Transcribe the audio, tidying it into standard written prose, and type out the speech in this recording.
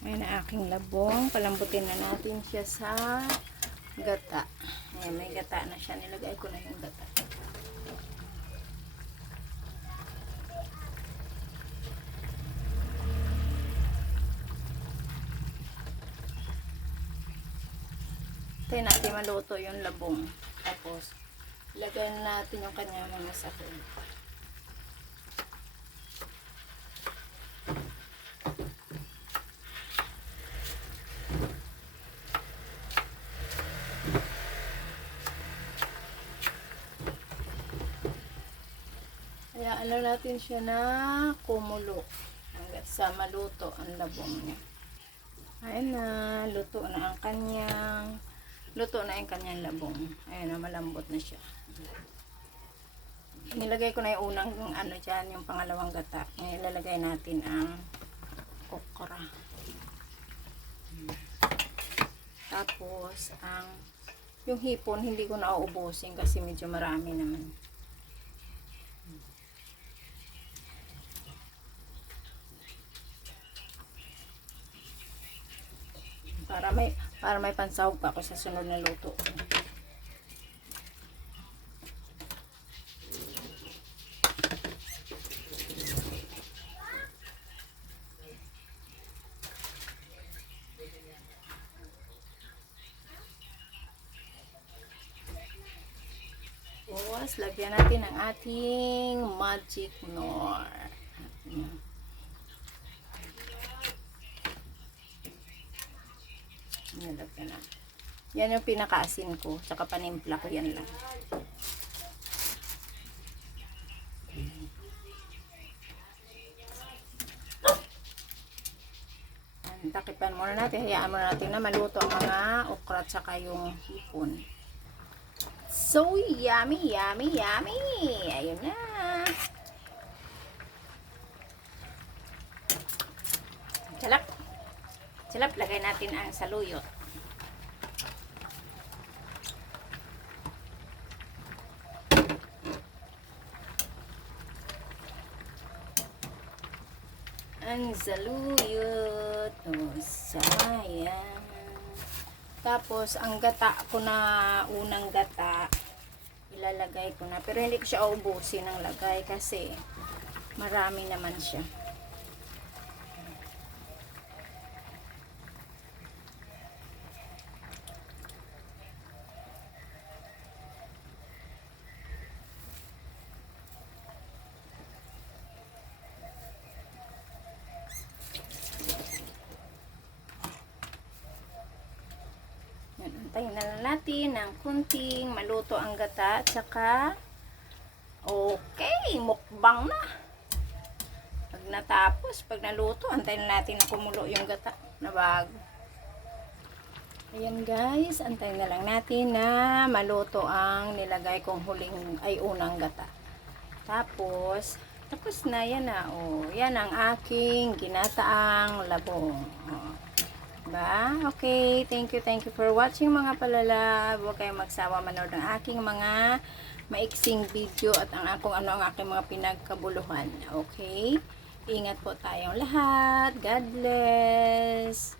Ayan ang aking labong. Palambutin na natin siya sa gata. Ayan, may gata na siya. Nilagay ko na yung gata. Tayo natin maluto yung labong. Tapos, ilagay natin yung kanyang mga sahog. Kaya ano natin siya na kumulo hanggat sa maluto ang labong niya. Ayan na, luto na yung kanyang labong. Ayan na, malambot na siya. Nilagay ko na yung unang ano dyan, yung pangalawang gata. Ngayon ilalagay natin ang okra. Tapos yung hipon hindi ko na uubusin kasi medyo marami naman. Para may pansahog pa ako sa sunod na luto. Tapos, lagyan natin ang ating magic nor. Nilagyan na. Yan yung pinakaasin ko. Tsaka panimpla ko yan lang. Takipan muna natin. Hayaan muna natin na maluto ang mga okra tsaka yung hipon. So, yummy, yummy, yummy. Ayun na. Salap. Salap, lagay natin ang saluyot. Ang saluyot. O, sayang. Tapos, ang gata ko na, unang gata, ilalagay ko na. Pero hindi ko siya uubusin ng lagay kasi marami naman siya. Antayin na lang natin ng kunting maluto ang gata at saka okay, mukbang na. Pag natapos, pag naluto, antayin na natin na kumulo yung gata na bago. Ayan guys, antayin na lang natin na maluto ang nilagay kong unang gata. Tapos na yan na. Yan ang aking ginataang labong. Diba? Okay, thank you for watching mga palalab. Huwag kayong magsawa manood ng aking mga maiksing video at ang aking mga pinagkabuluhan. Okay? Ingat po tayong lahat. God bless.